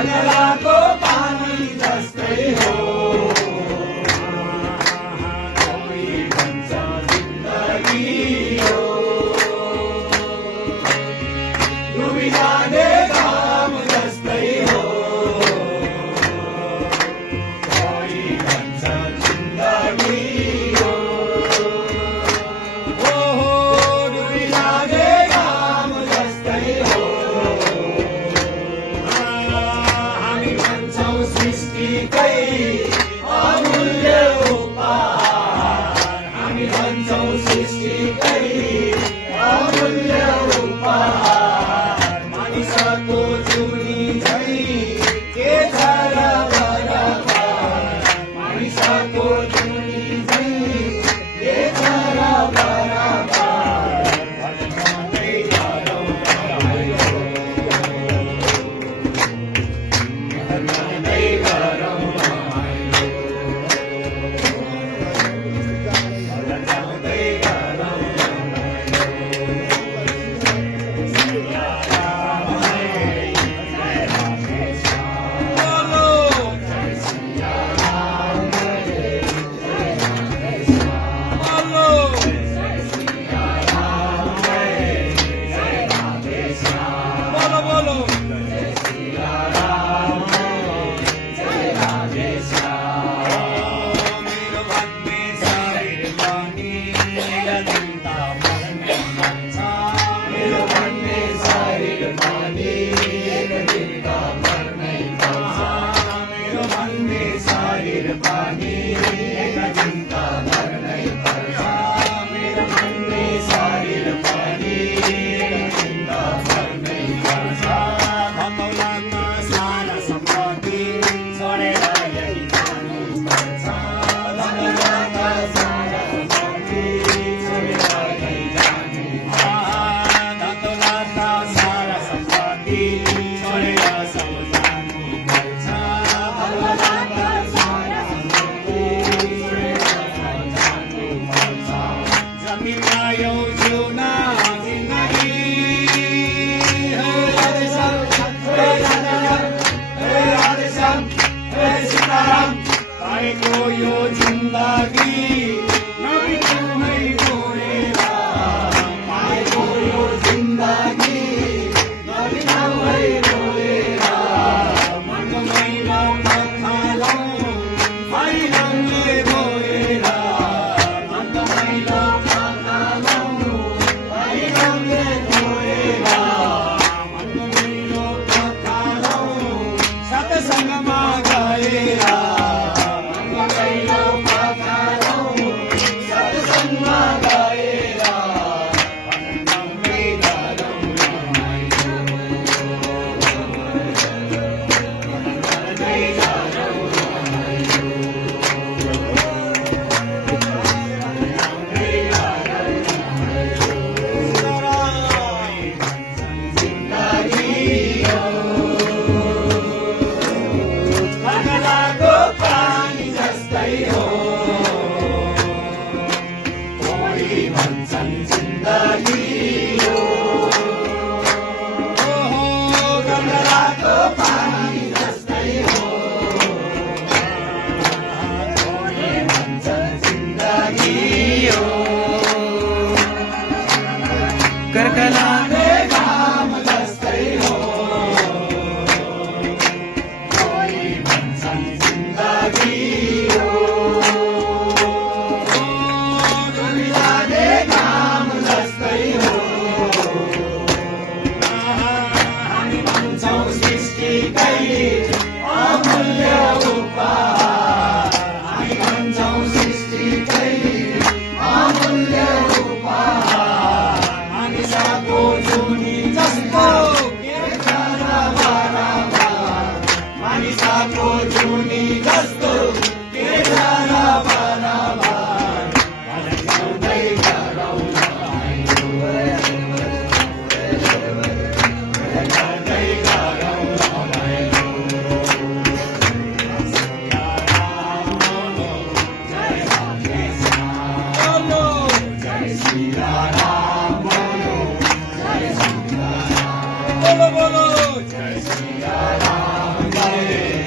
गगनाको पानी जस्तै हो कोही भन्छ जिन्दगी हो डुबिजाने घाम जस्तै हो कोही भन्छ जिन्दगी हो डुबिजाने घाम जस्तै हो हामी भन्छौँ सृष्टिकै अमूल्य उपहार हामी भन्छौँ सृष्टिकै अमूल्य उपहार मानिसको जुनी झै के छ र बराबर मानिसको जुनी झै के छ र बराबर भन्दै गरौँ रमाइलो भन्दै गरौँ रमाइलो भन्दै गरौँ यो जिन्दगी नबिताऊ है रोएर पाएको यो जिन्दगी नबिताऊ है रोएर मनको मैला पखालौँ मैलाले धोएर मनको मैला पखालौँ मैलाले धोएर मनको मैला पखालौँ सत्सङ्गमा गएर भन्छन् जिन्दगी हो गंगाको पानी जस्तै हो कोही भन्छन् जिन्दगी हो कर्कलाको घाम जस्तै हो कोही भन्छन् जिन्दगी हो अमूल्य उपहार हामी भन्छौँ सृष्टिकै अमूल्य उपहार मानिसको जुनी जस्तो के छ र बराबर मानिसको जुनी जस्तो के छ र बराबर भन्दै गरौँ रमाइलो भन्दै गरौँ रमाइलो बोलो बोलो जय श्री राम। रे